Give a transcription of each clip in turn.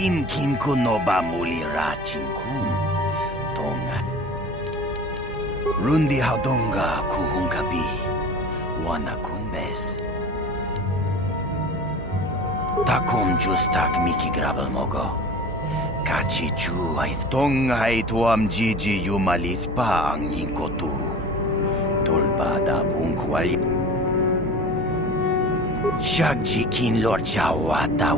Inkin kunoba muli rachin kun tonga rundi haudonga kuhunkabi wana kunbes takom justak miki grabel mogo kachi chu aith tonga tuam jiji yumalith pa ang inkotu tulbada bunkwali shagjikin lord jawata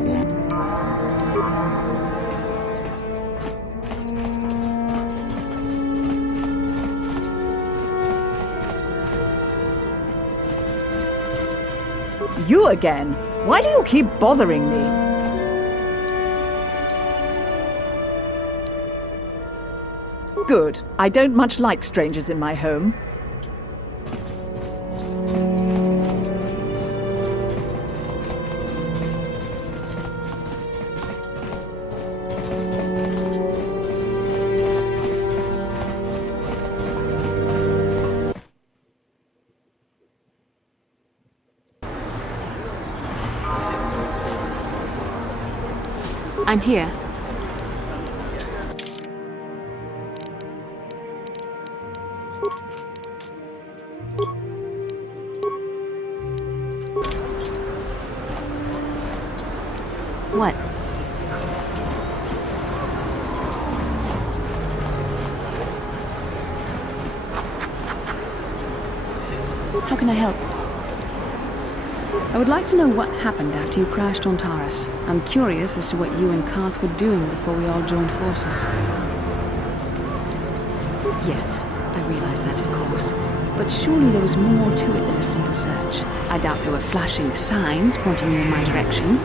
You again? Why do you keep bothering me? Good. I don't much like strangers in my home. I'm here. What? How can I help? I would like to know what happened after you crashed on Taurus. I'm curious as to what you and Karth were doing before we all joined forces. Yes, I realize that, of course. But surely there was more to it than a simple search. I doubt there were flashing signs pointing you in my direction.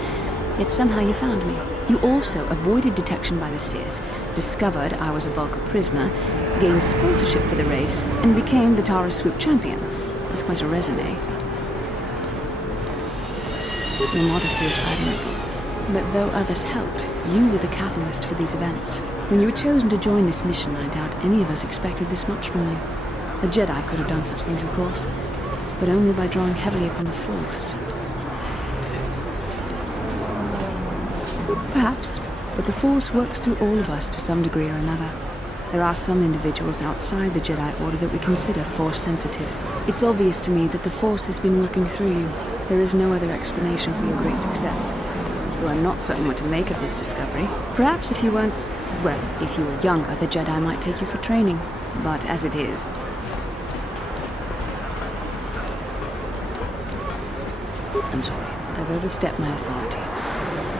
Yet somehow you found me. You also avoided detection by the Sith, discovered I was a Vulcan prisoner, gained sponsorship for the race, and became the Taurus Swoop champion. That's quite a resume. Your modesty is admirable. But though others helped, you were the catalyst for these events. When you were chosen to join this mission, I doubt any of us expected this much from you. A Jedi could have done such things, of course, but only by drawing heavily upon the Force. Perhaps, but the Force works through all of us to some degree or another. There are some individuals outside the Jedi Order that we consider Force-sensitive. It's obvious to me that the Force has been working through you. There is no other explanation for your great success. Though I'm not certain what to make of this discovery. Perhaps if you weren't... well, if you were younger, the Jedi might take you for training. But as it is... I'm sorry. I've overstepped my authority.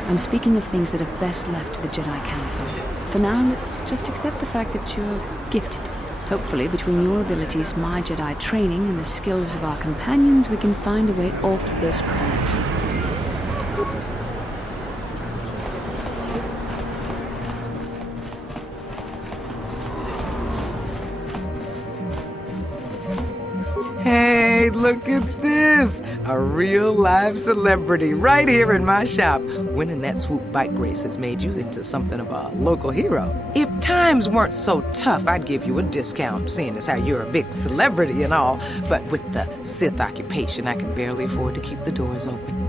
I'm speaking of things that are best left to the Jedi Council. For now, let's just accept the fact that you're gifted. Hopefully, between your abilities, my Jedi training, and the skills of our companions, we can find a way off this planet. Hey, Hey, look at this! A real live celebrity right here in my shop. Winning that swoop bike race has made you into something of a local hero. If times weren't so tough, I'd give you a discount, seeing as how you're a big celebrity and all. But with the Sith occupation, I can barely afford to keep the doors open.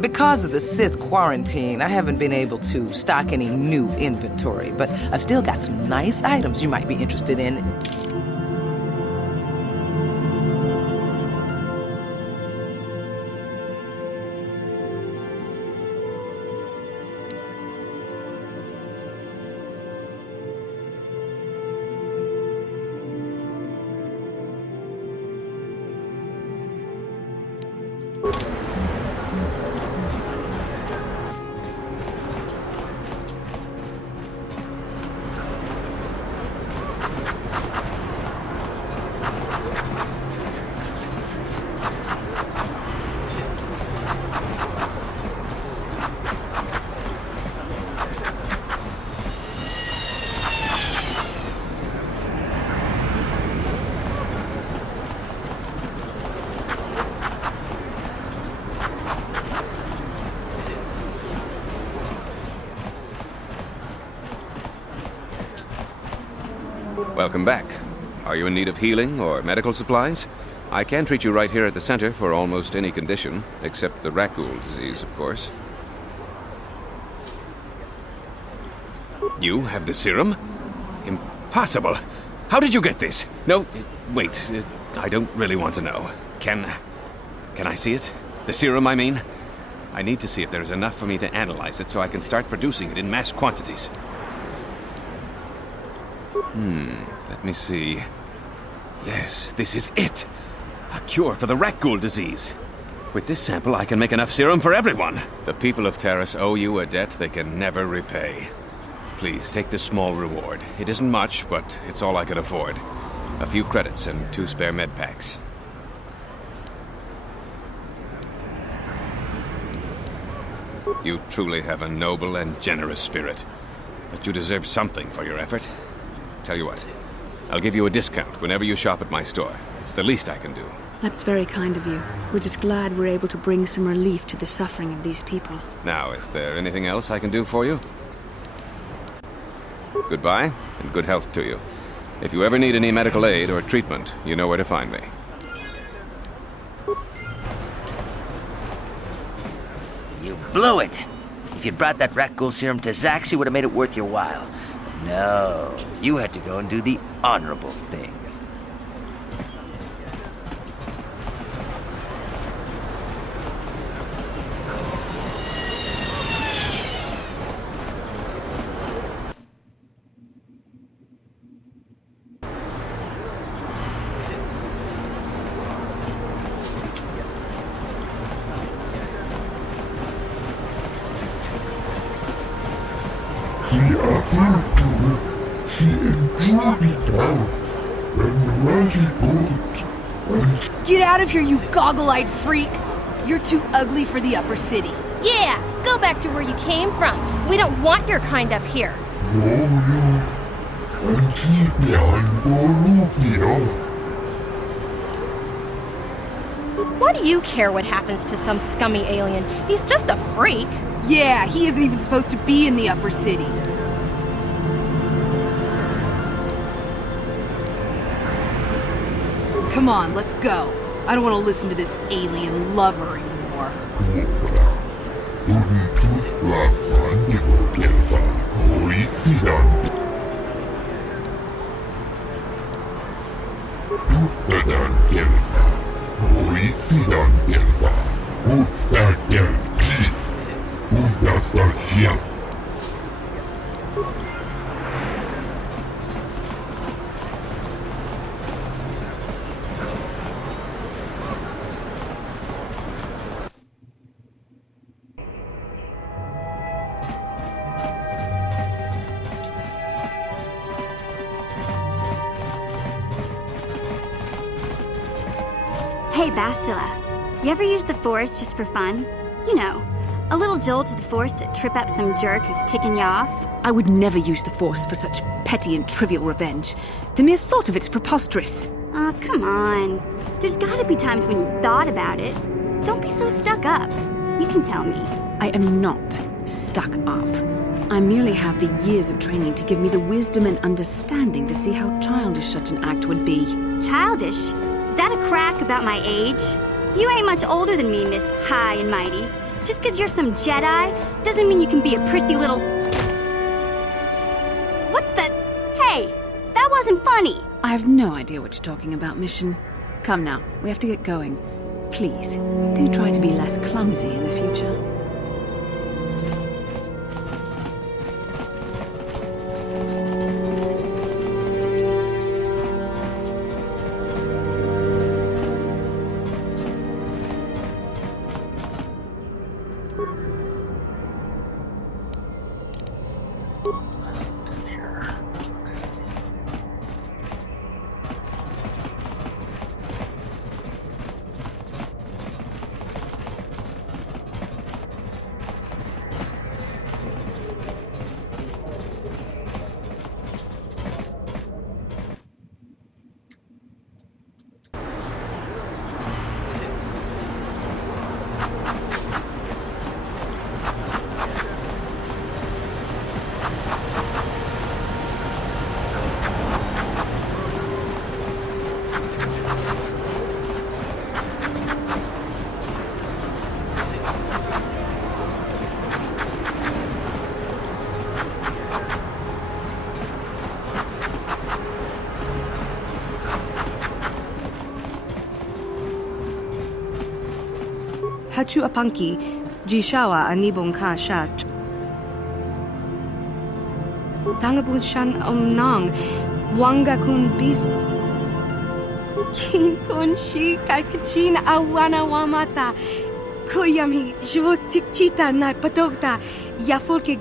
Because of the Sith quarantine, I haven't been able to stock any new inventory, but I've still got some nice items you might be interested in. Welcome back. Are you in need of healing or medical supplies? I can treat you right here at the center for almost any condition, except the Rakghoul disease, of course. You have the serum? Impossible! How did you get this? No, wait, I don't really want to know. Can I see it? The serum, I mean? I need to see if there is enough for me to analyze it so I can start producing it in mass quantities. Let me see. Yes, this is it. A cure for the Rakghoul disease. With this sample, I can make enough serum for everyone. The people of Terrace owe you a debt they can never repay. Please, take this small reward. It isn't much, but it's all I could afford. A few credits and 2 spare med packs. You truly have a noble and generous spirit. But you deserve something for your effort. Tell you what, I'll give you a discount whenever you shop at my store. It's the least I can do. That's very kind of you. We're just glad we're able to bring some relief to the suffering of these people. Now, is there anything else I can do for you? Goodbye, and good health to you. If you ever need any medical aid or treatment, you know where to find me. You blew it! If you'd brought that Rakghoul serum to Zack, she would have made it worth your while. No, you had to go and do the honorable thing. Get out of here, you goggle-eyed freak! You're too ugly for the upper city. Yeah, go back to where you came from. We don't want your kind up here. Why do you care what happens to some scummy alien? He's just a freak. Yeah, he isn't even supposed to be in the upper city. Come on, let's go. I don't want to listen to this alien lover anymore. Hey, Bastila. You ever use the Force just for fun? You know, a little jolt to the Force to trip up some jerk who's ticking you off? I would never use the Force for such petty and trivial revenge. The mere thought of it's preposterous. Aw, come on. There's gotta be times when you thought about it. Don't be so stuck up. You can tell me. I am not stuck up. I merely have the years of training to give me the wisdom and understanding to see how childish such an act would be. Childish? Is that a crack about my age? You ain't much older than me, Miss High and Mighty. Just 'cause you're some Jedi doesn't mean you can be a prissy little... What the... Hey, that wasn't funny. I have no idea what you're talking about, Mission. Come now, we have to get going. Please, do try to be less clumsy in the future. Hachu apanki, jishawa anibong ka shat. Tangabun shan nang, wanga kun bis. Kin kun shi kakachin awana wamata. Kuyami, jvuk chikchita na patokta, yafulke.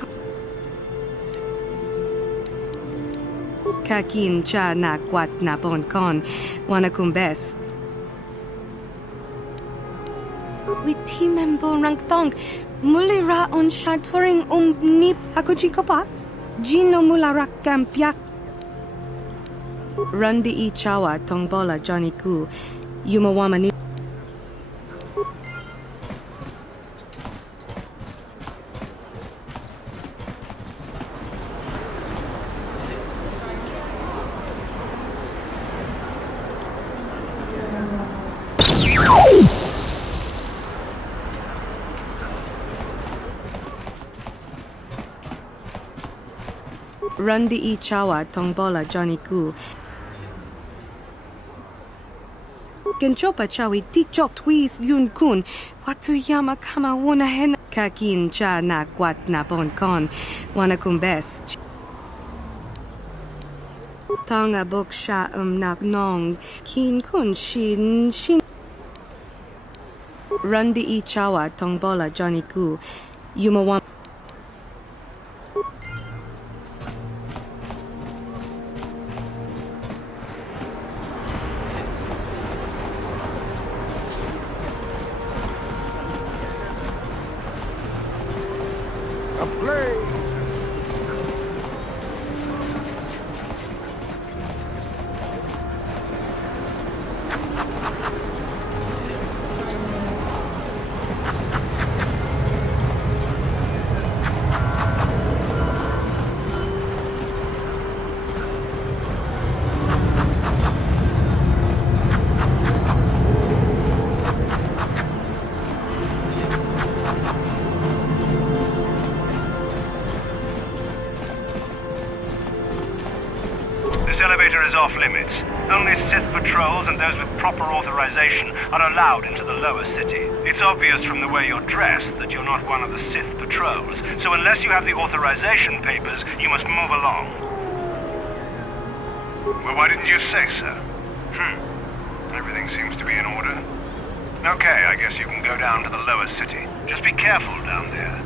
Kakin cha na kwat na bon kon, wana kumbes. Witimembo rangthong, mulira on shaturing nip hakujikopa, Gino mularak kampyak. Rundi I chawa tongbola Johnny Ku, Yumawamani. Rundi I chawa tongbola Johnny Ku. Genchopa chawi tikchok twis yun kun. Watuyama kama wana hen. Kakin cha na kwat na bon kon. Wana kumbes. Tanga bok sha nak nong. Kin kun shin. Rundi I chawa tongbola Johnny Ku. Yumawam. This elevator is off limits. Only Sith patrols and those with proper authorization are allowed into the lower city. It's obvious from the way you're dressed that you're not one of the Sith patrols, so unless you have the authorization papers, you must move along. Well, why didn't you say so? Everything seems to be in order. Okay, I guess you can go down to the lower city. Just be careful down there.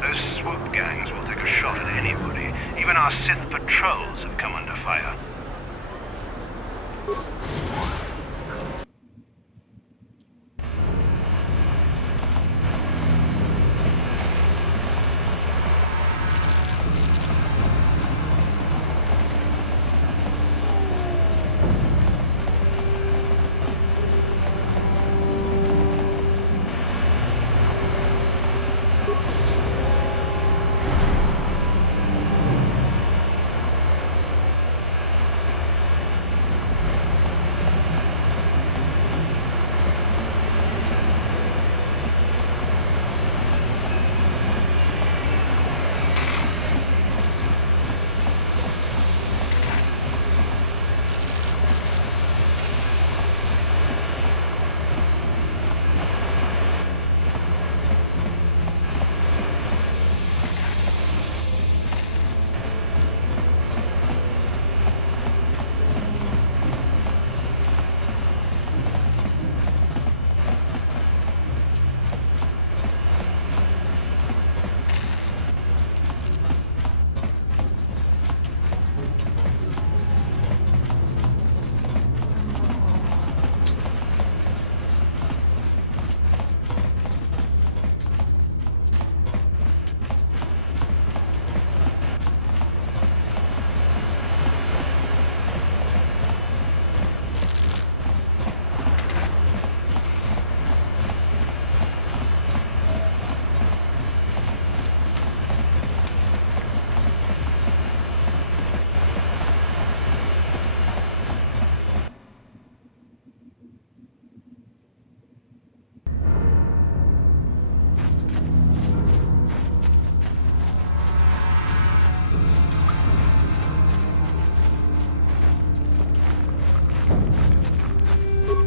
Those swoop gangs will take a shot at anybody. Even our Sith patrols have come under fire.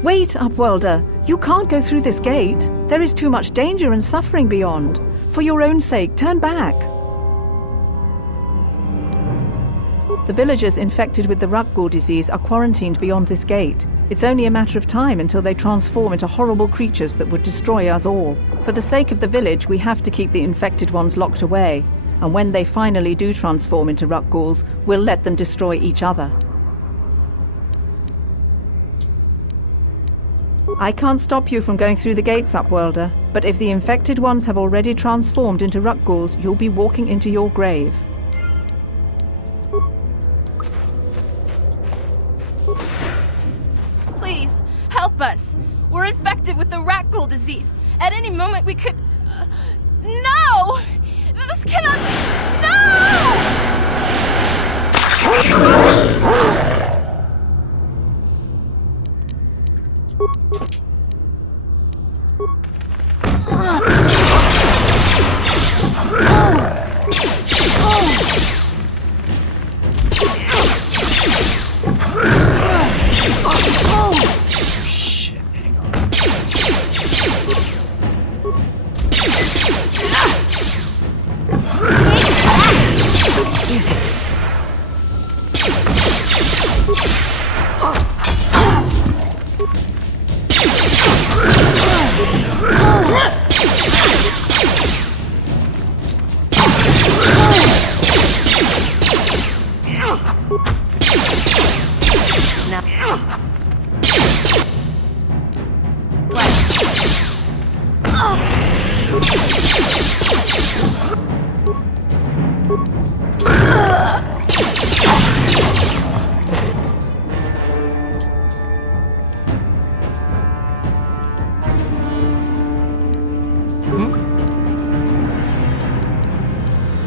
Wait, Upwelder. You can't go through this gate. There is too much danger and suffering beyond. For your own sake, turn back. The villagers infected with the Rakghoul disease are quarantined beyond this gate. It's only a matter of time until they transform into horrible creatures that would destroy us all. For the sake of the village, we have to keep the infected ones locked away. And when they finally do transform into Rakghouls, we'll let them destroy each other. I can't stop you from going through the gates, Upwelder, but if the infected ones have already transformed into Rakghouls, you'll be walking into your grave. Please, help us. We're infected with the Rakghoul disease. At any moment we could... No! This cannot... No!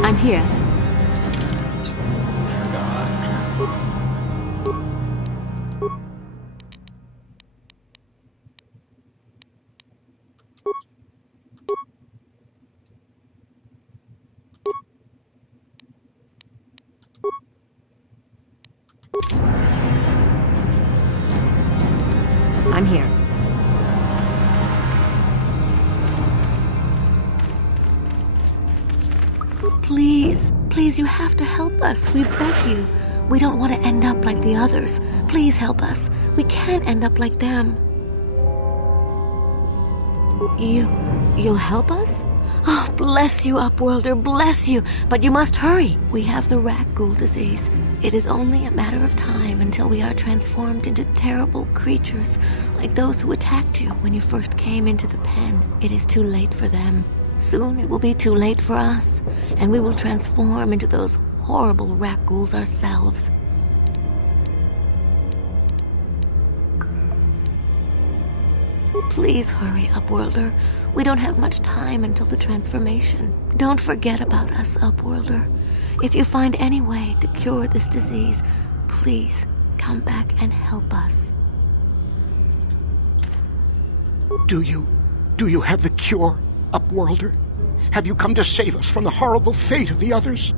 I'm here. I'm here. Please, please, you have to help us. We beg you. We don't want to end up like the others. Please help us. We can't end up like them. You'll help us? Oh, bless you, Upworlder, bless you. But you must hurry. We have the Rakghoul disease. It is only a matter of time until we are transformed into terrible creatures, like those who attacked you when you first came into the pen. It is too late for them. Soon it will be too late for us, and we will transform into those horrible Rakghouls ourselves. Please hurry, Upworlder. We don't have much time until the transformation. Don't forget about us, Upworlder. If you find any way to cure this disease, please come back and help us. Do you have the cure, Upworlder? Have you come to save us from the horrible fate of the others?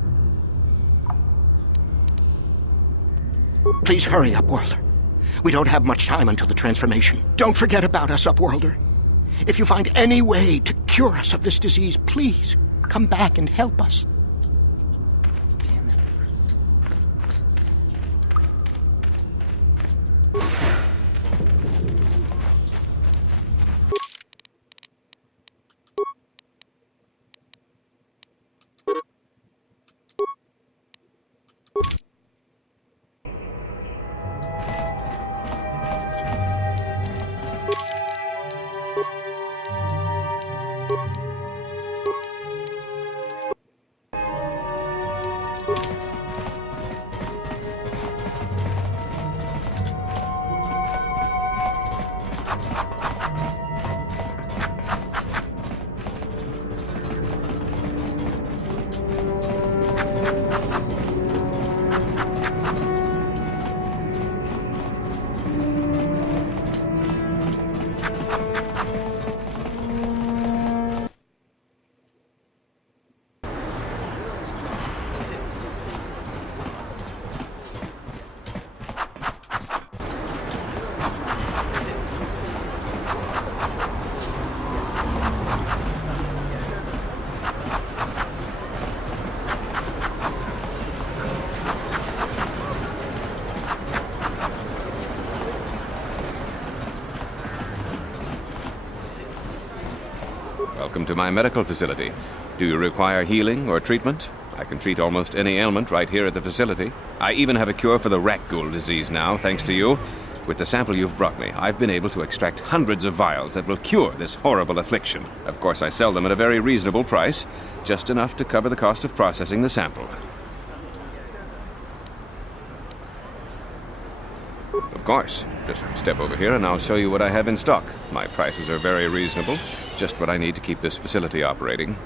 Please hurry, Upworlder. We don't have much time until the transformation. Don't forget about us, Upworlder. If you find any way to cure us of this disease, please come back and help us. Welcome to my medical facility. Do you require healing or treatment? I can treat almost any ailment right here at the facility. I even have a cure for the rat ghoul disease now, thanks to you. With the sample you've brought me, I've been able to extract hundreds of vials that will cure this horrible affliction. Of course, I sell them at a very reasonable price, just enough to cover the cost of processing the sample. Of course. Just step over here and I'll show you what I have in stock. My prices are very reasonable, just what I need to keep this facility operating.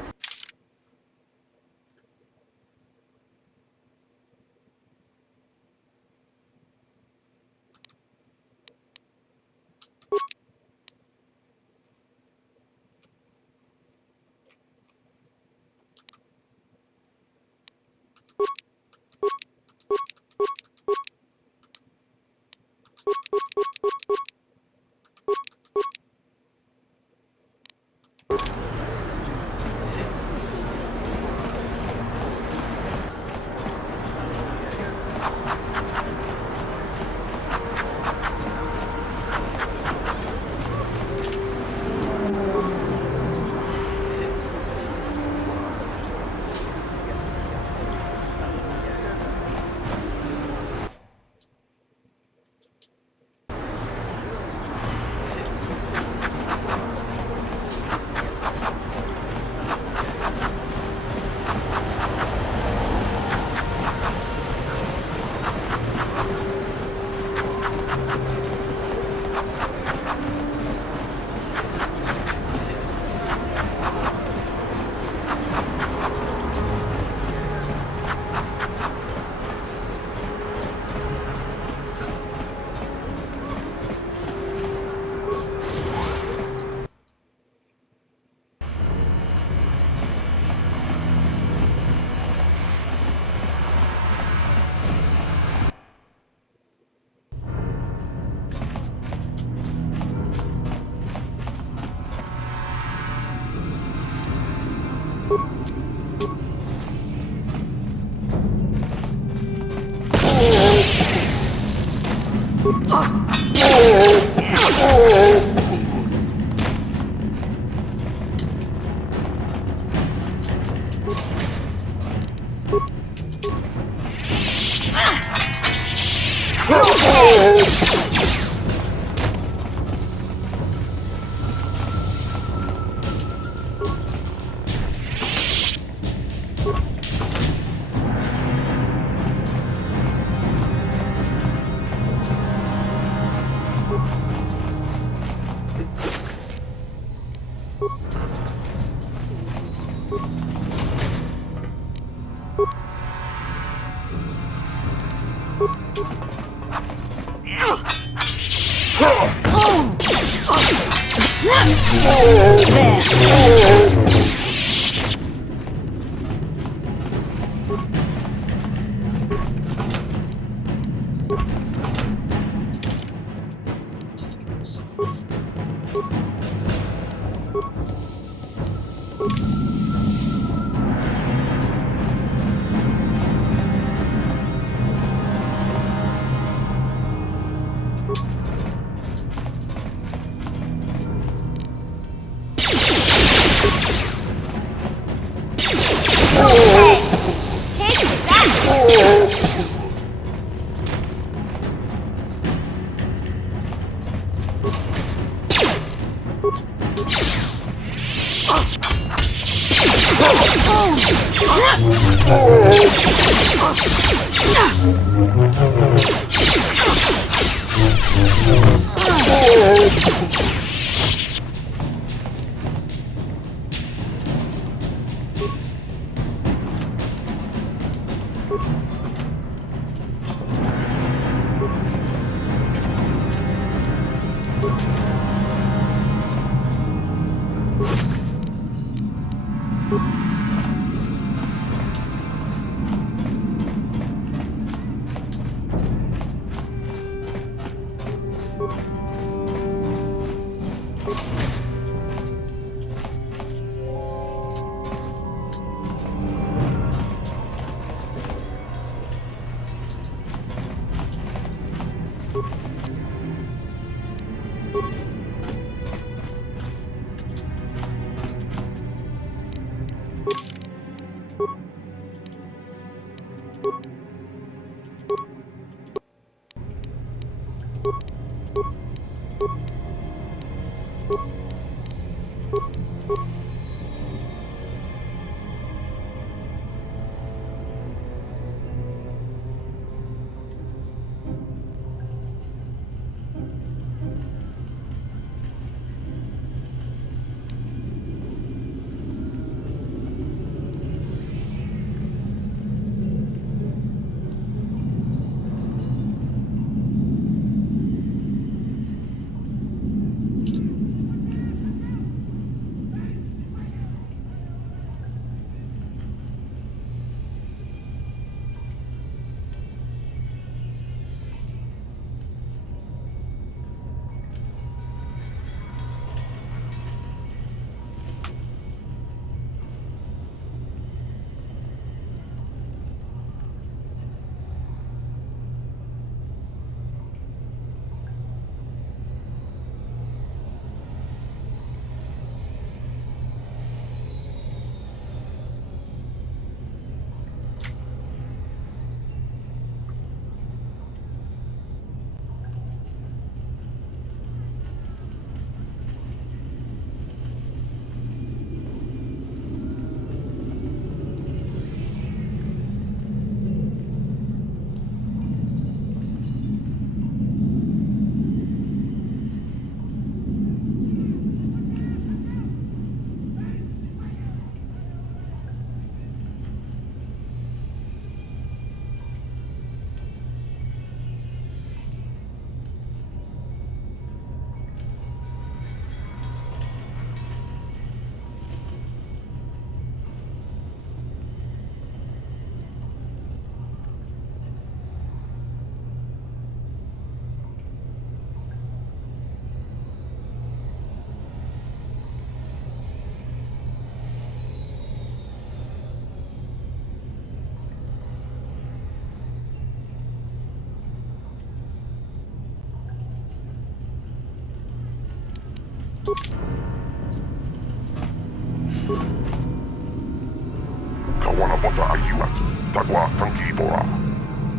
Kawana bota ayuat, tagwa tankibora.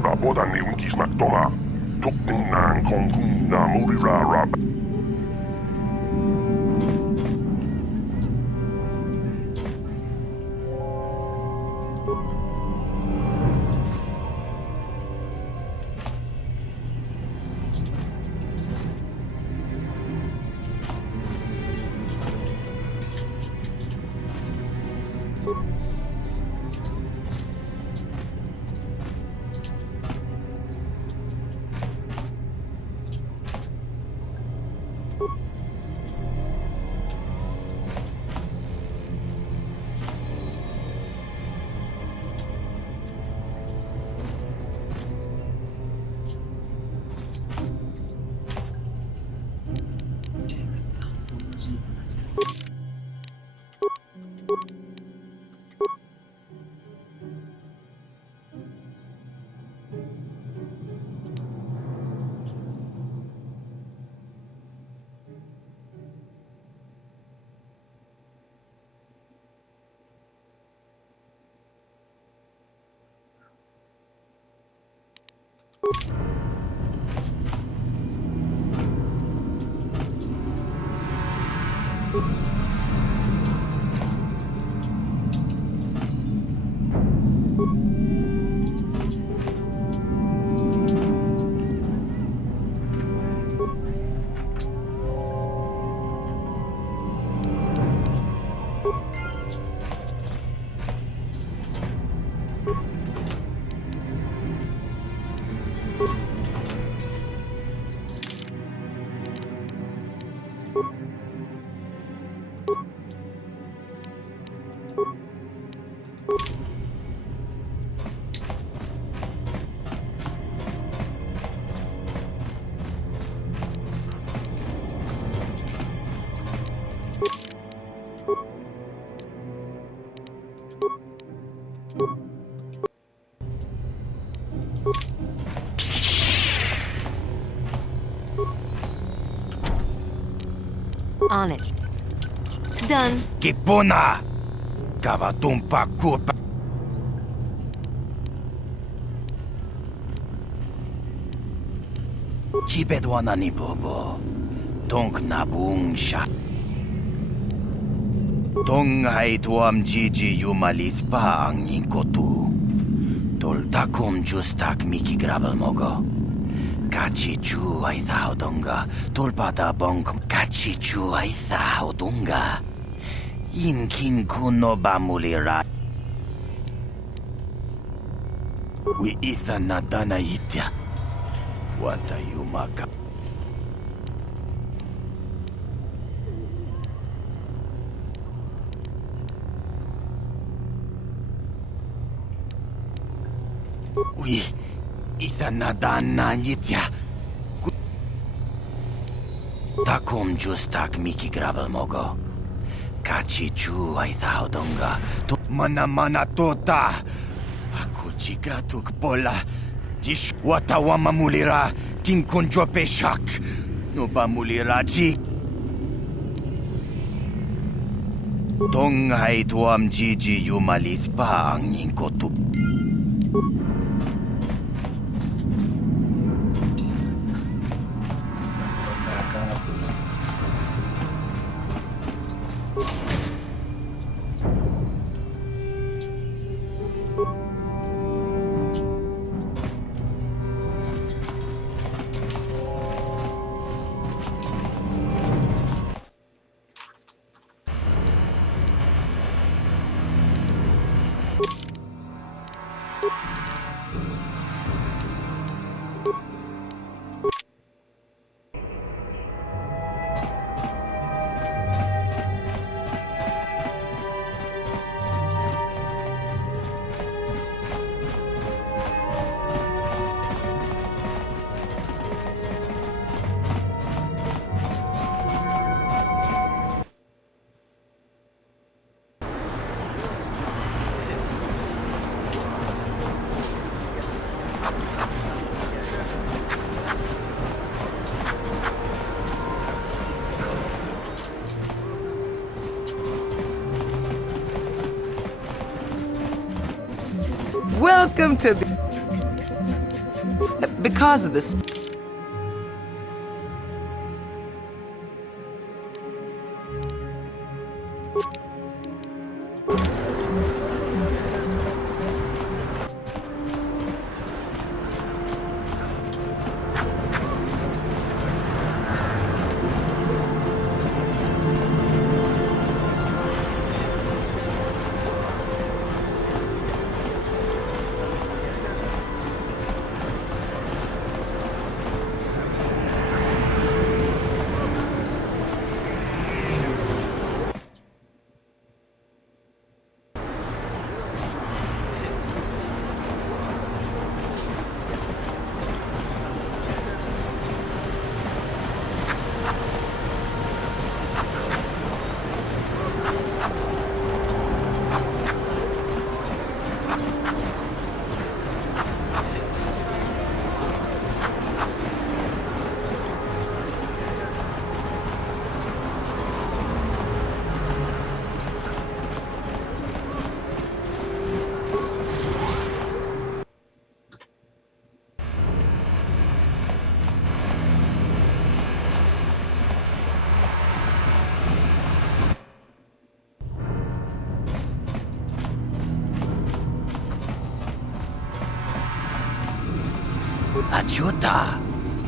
Raboda ni winkis makdoma. Tukning nang kongkung na murira rab. On it. Done. Kipuna! Kavatumpa kupa! Chibedwana ni bobo. Tonk nabung sha. Tong hai tuam jiji yumalith pa ang kotu. Tol takum justak miki grabel mogo. Kachi chu ay thao donga. Tulpada bonk kachi chu ay thao donga. Inkin kuno bamulira. We itha nadana itya. Wata yumaka. We itha nadana itya. Takum justak miki grabel mogo. Kachi chu ay thao donga. Mana tota. Aku jigratuk pola. Jish watawa mamulira. King kunjo peshak. No bamulira ji. Tong hai tuam jiji yumalith pa ang kotu. Welcome to the... Because of this... Achuta,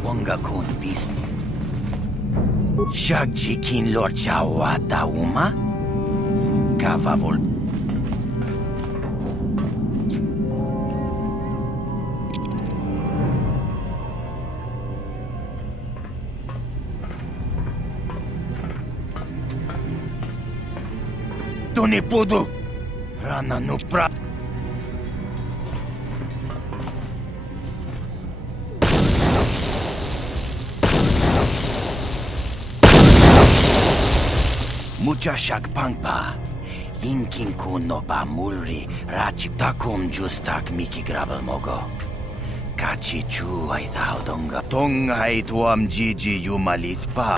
wonga kun bis. Shagji kin lorcha wata uma? Kavavol. To nie pudu! Rana no pra... Mucha shak pangpa. Inkin kuno ba mulri rachi takum justak miki grabel mogo. Kachi chu ay donga. Tong ay tuam jiji yumalit pa.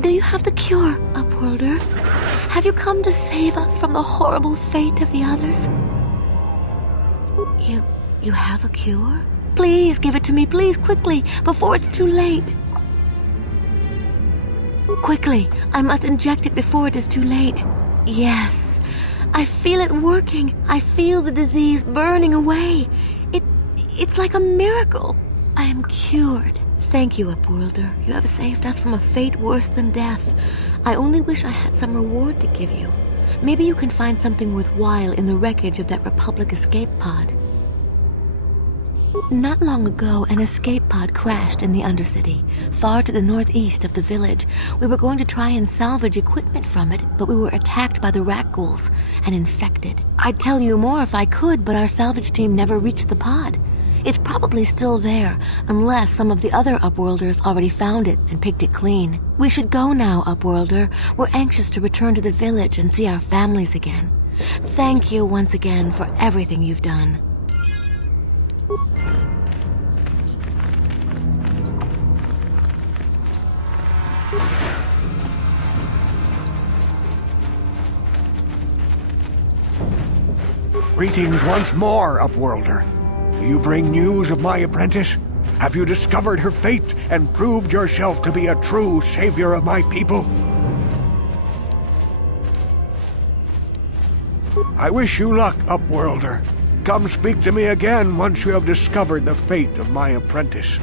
Do you have the cure, Upworlder? Have you come to save us from the horrible fate of the others? You have a cure? Please give it to me, please, quickly, before it's too late. Quickly, I must inject it before it is too late. Yes, I feel it working. I feel the disease burning away. It's like a miracle. I am cured. Thank you, Upworlder. You have saved us from a fate worse than death. I only wish I had some reward to give you. Maybe you can find something worthwhile in the wreckage of that Republic escape pod. Not long ago, an escape pod crashed in the Undercity, far to the northeast of the village. We were going to try and salvage equipment from it, but we were attacked by the rat ghouls and infected. I'd tell you more if I could, but our salvage team never reached the pod. It's probably still there, unless some of the other Upworlders already found it and picked it clean. We should go now, Upworlder. We're anxious to return to the village and see our families again. Thank you once again for everything you've done. Greetings once more, Upworlder. Do you bring news of my apprentice? Have you discovered her fate and proved yourself to be a true savior of my people? I wish you luck, Upworlder. Come speak to me again once you have discovered the fate of my apprentice.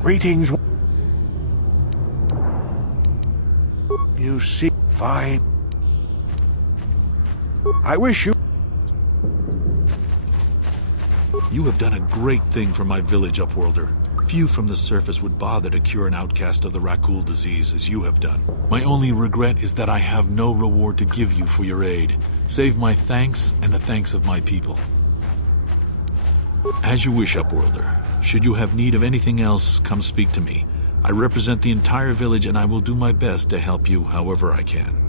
Greetings. You see, fine. I wish you... You have done a great thing for my village, Upworlder. Few from the surface would bother to cure an outcast of the Rakul disease as you have done. My only regret is that I have no reward to give you for your aid, save my thanks and the thanks of my people. As you wish, Upworlder. Should you have need of anything else, come speak to me. I represent the entire village and I will do my best to help you however I can.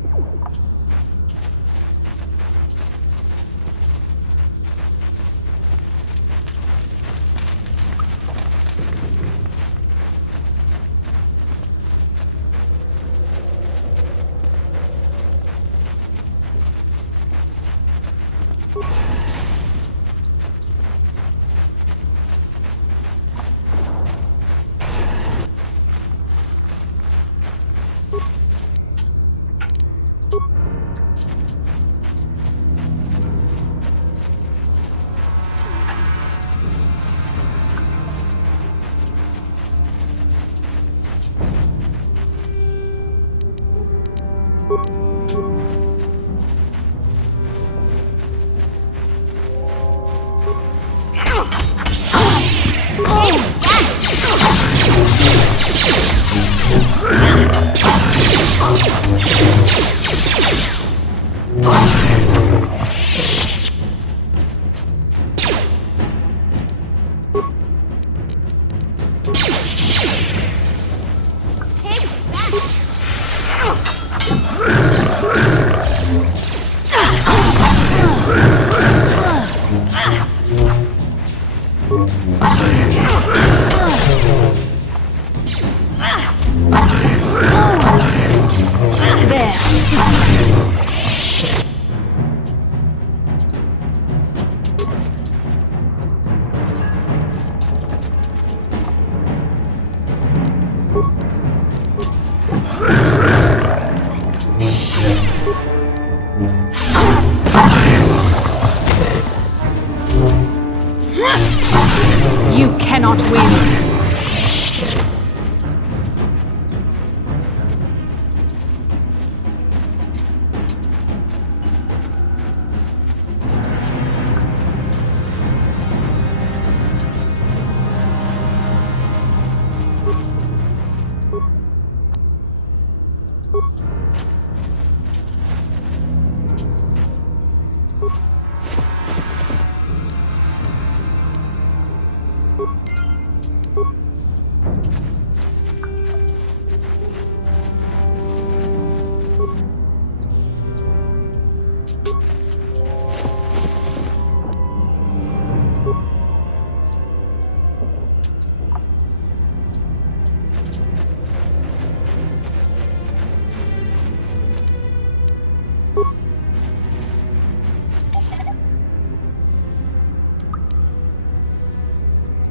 You cannot win.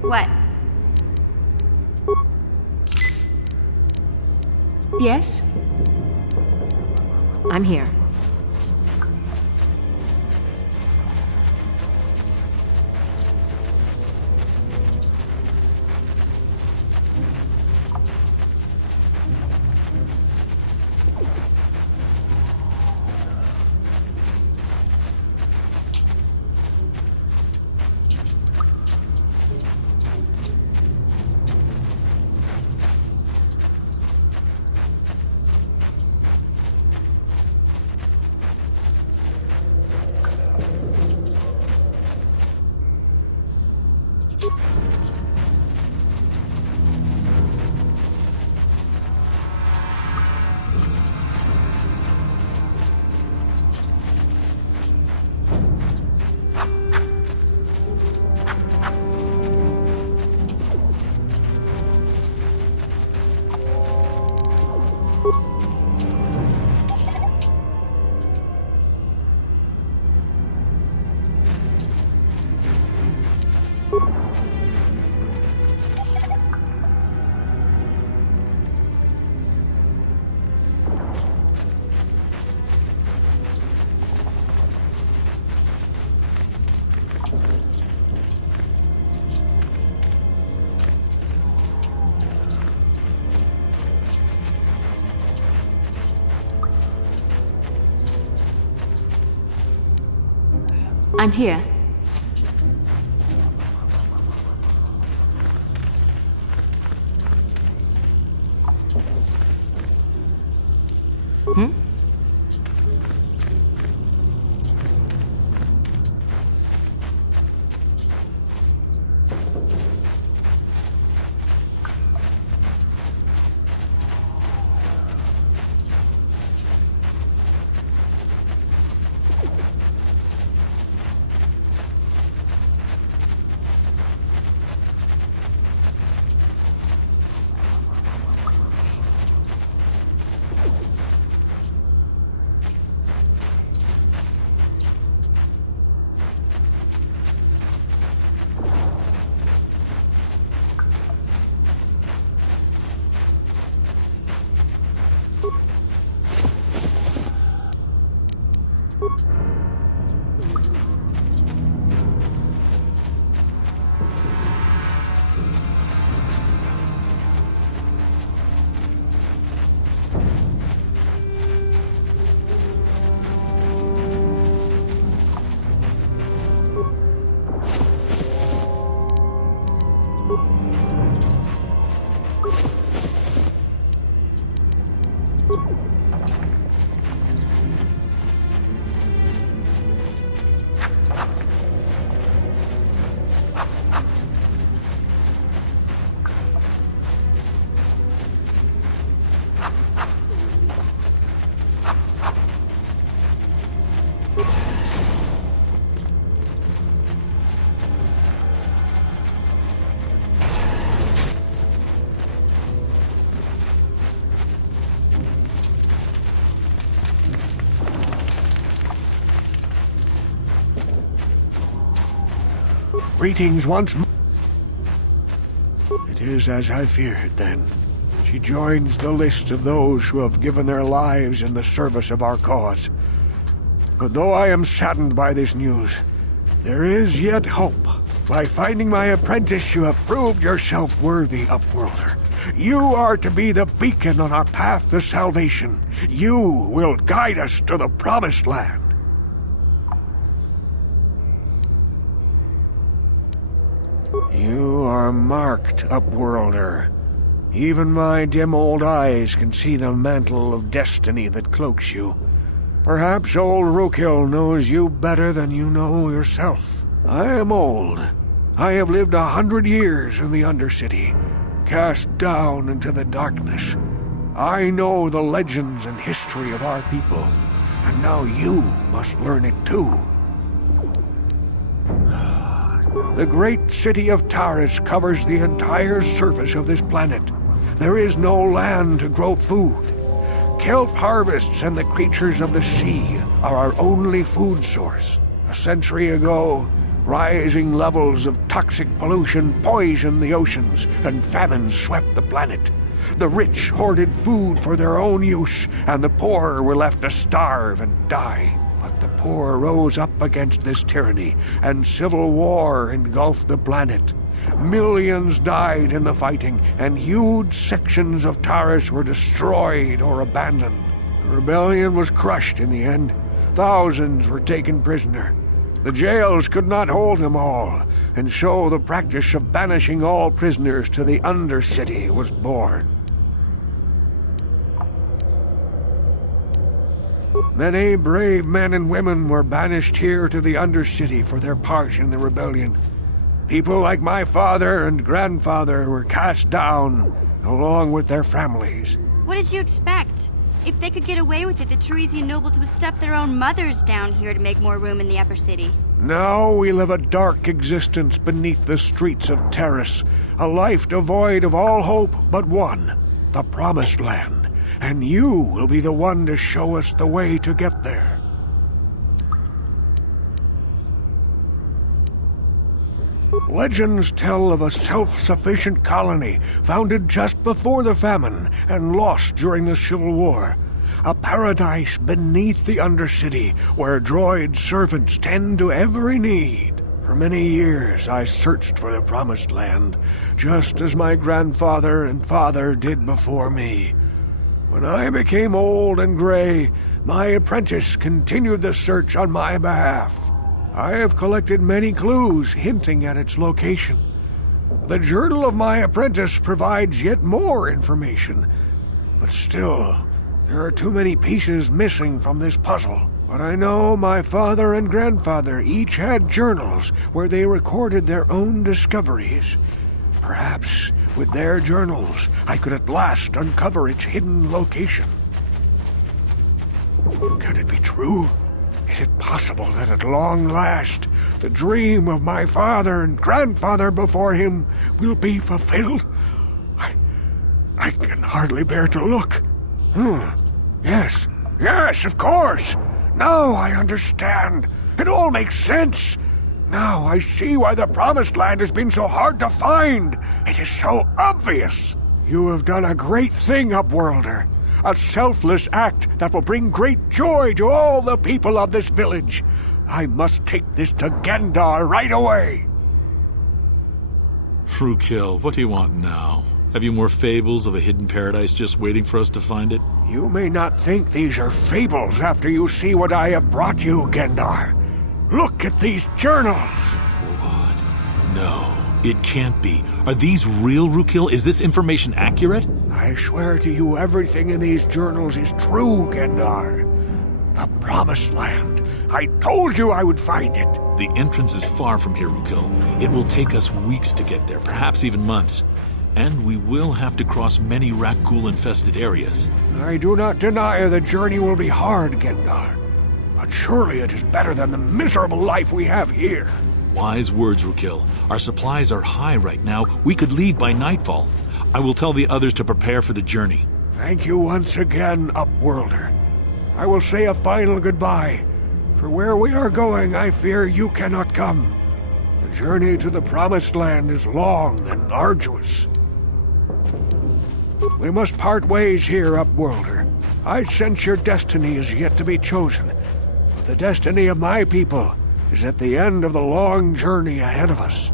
What? Yes? I'm here. I'm here. Hmm? Greetings once more. It is as I feared, then. She joins the list of those who have given their lives in the service of our cause. But though I am saddened by this news, there is yet hope. By finding my apprentice, you have proved yourself worthy, Upworlder. You are to be the beacon on our path to salvation. You will guide us to the promised land. You are marked, Upworlder. Even my dim old eyes can see the mantle of destiny that cloaks you. Perhaps old Rookhill knows you better than you know yourself. I am old. I have lived 100 years in the Undercity, cast down into the darkness. I know the legends and history of our people, and now you must learn it too. The great city of Taris covers the entire surface of this planet. There is no land to grow food. Kelp harvests and the creatures of the sea are our only food source. A century ago, rising levels of toxic pollution poisoned the oceans, and famine swept the planet. The rich hoarded food for their own use, and the poor were left to starve and die. But the poor rose up against this tyranny, and civil war engulfed the planet. Millions died in the fighting, and huge sections of Taris were destroyed or abandoned. The rebellion was crushed in the end. Thousands were taken prisoner. The jails could not hold them all, and so the practice of banishing all prisoners to the Undercity was born. Many brave men and women were banished here to the Undercity for their part in the rebellion. People like my father and grandfather were cast down, along with their families. What did you expect? If they could get away with it, the Teresian nobles would stuff their own mothers down here to make more room in the upper city. Now we live a dark existence beneath the streets of Terrace, a life devoid of all hope but one, the Promised Land, and you will be the one to show us the way to get there. Legends tell of a self-sufficient colony founded just before the famine and lost during the Civil War. A paradise beneath the Undercity where droid servants tend to every need. For many years I searched for the Promised Land, just as my grandfather and father did before me. When I became old and gray, my apprentice continued the search on my behalf. I have collected many clues hinting at its location. The journal of my apprentice provides yet more information, but still, there are too many pieces missing from this puzzle. But I know my father and grandfather each had journals where they recorded their own discoveries. Perhaps, with their journals, I could at last uncover its hidden location. Can it be true? Is it possible that at long last, the dream of my father and grandfather before him will be fulfilled? I can hardly bear to look. Yes, of course. Now I understand. It all makes sense. Now I see why the Promised Land has been so hard to find. It is so obvious. You have done a great thing, Upworlder. A selfless act that will bring great joy to all the people of this village. I must take this to Gendar right away. Rukil, what do you want now? Have you more fables of a hidden paradise just waiting for us to find it? You may not think these are fables after you see what I have brought you, Gendar. Look at these journals. What? No, it can't be. Are these real, Rukil? Is this information accurate? I swear to you everything in these journals is true, Gendar. The Promised Land. I told you I would find it. The entrance is far from here, Rukil. It will take us weeks to get there, perhaps even months. And we will have to cross many Rakghoul-infested areas. I do not deny the journey will be hard, Gendar. But surely it is better than the miserable life we have here. Wise words, Rukil. Our supplies are high right now. We could leave by nightfall. I will tell the others to prepare for the journey. Thank you once again, Upworlder. I will say a final goodbye. For where we are going, I fear you cannot come. The journey to the Promised Land is long and arduous. We must part ways here, Upworlder. I sense your destiny is yet to be chosen. But the destiny of my people is at the end of the long journey ahead of us.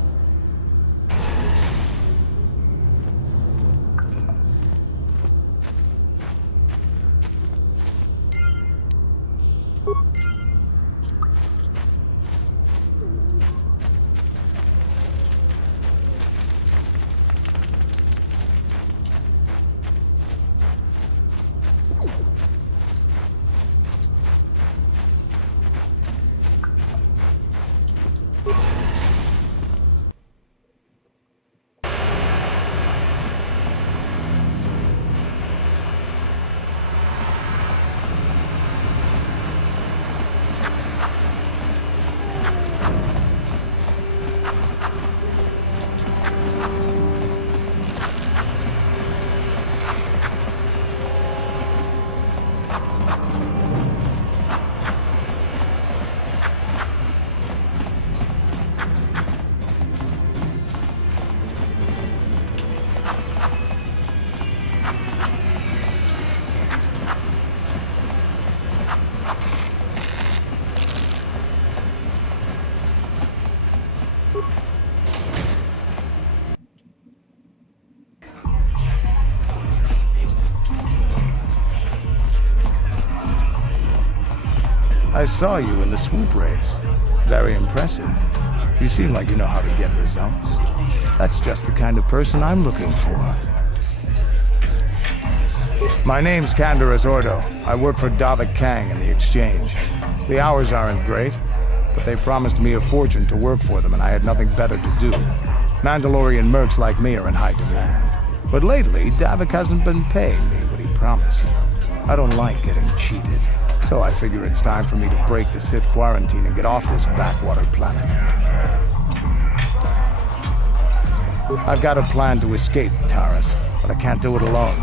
I saw you in the swoop race. Very impressive. You seem like you know how to get results. That's just the kind of person I'm looking for. My name's Canderous Ordo. I work for Davik Kang in the Exchange. The hours aren't great, but they promised me a fortune to work for them, and I had nothing better to do. Mandalorian mercs like me are in high demand. But lately, Davik hasn't been paying me what he promised. I don't like getting cheated. So I figure it's time for me to break the Sith quarantine and get off this backwater planet. I've got a plan to escape, Taris, but I can't do it alone.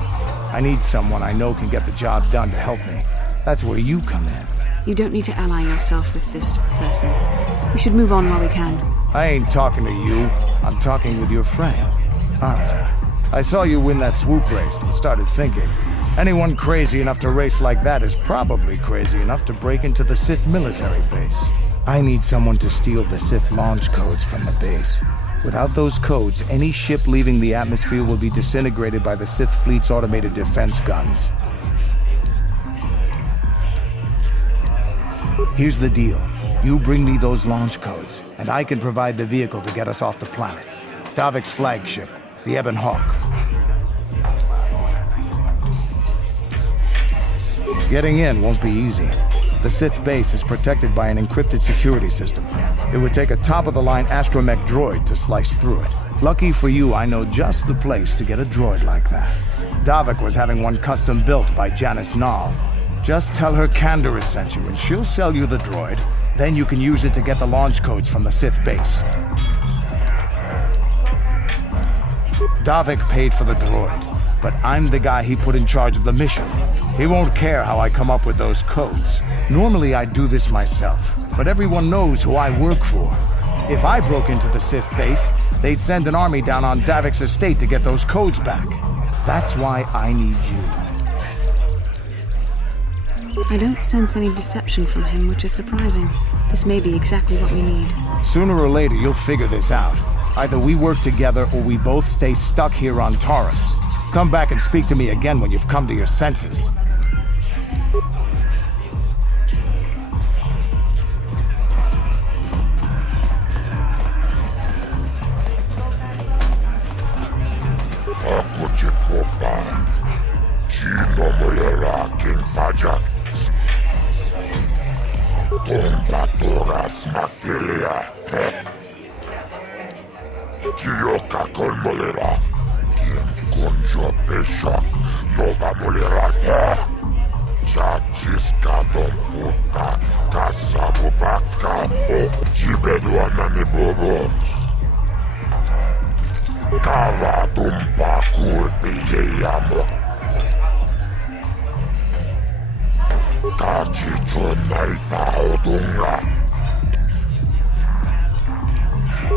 I need someone I know can get the job done to help me. That's where you come in. You don't need to ally yourself with this person. We should move on while we can. I ain't talking to you. I'm talking with your friend, aren't I? I saw you win that swoop race and started thinking, anyone crazy enough to race like that is probably crazy enough to break into the Sith military base. I need someone to steal the Sith launch codes from the base. Without those codes, any ship leaving the atmosphere will be disintegrated by the Sith fleet's automated defense guns. Here's the deal. You bring me those launch codes, and I can provide the vehicle to get us off the planet. Davik's flagship, the Ebon Hawk. Getting in won't be easy. The Sith base is protected by an encrypted security system. It would take a top-of-the-line astromech droid to slice through it. Lucky for you, I know just the place to get a droid like that. Davik was having one custom built by Janice Nall. Just tell her Canderous sent you, and she'll sell you the droid. Then you can use it to get the launch codes from the Sith base. Davik paid for the droid, but I'm the guy he put in charge of the mission. He won't care how I come up with those codes. Normally I'd do this myself, but everyone knows who I work for. If I broke into the Sith base, they'd send an army down on Davik's estate to get those codes back. That's why I need you. I don't sense any deception from him, which is surprising. This may be exactly what we need. Sooner or later, you'll figure this out. Either we work together or we both stay stuck here on Taurus. Come back and speak to me again when you've come to your senses. Toras Mactelia. Gioca con molera. Quien conjo peshak nova molera te. Chachiska don puta. Kasabu baka ho. Jibeduana ni bobo. Kava dumpa kulpi yeyamo. Kachicho naifa odunga.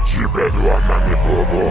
Jibeduana ni bobo.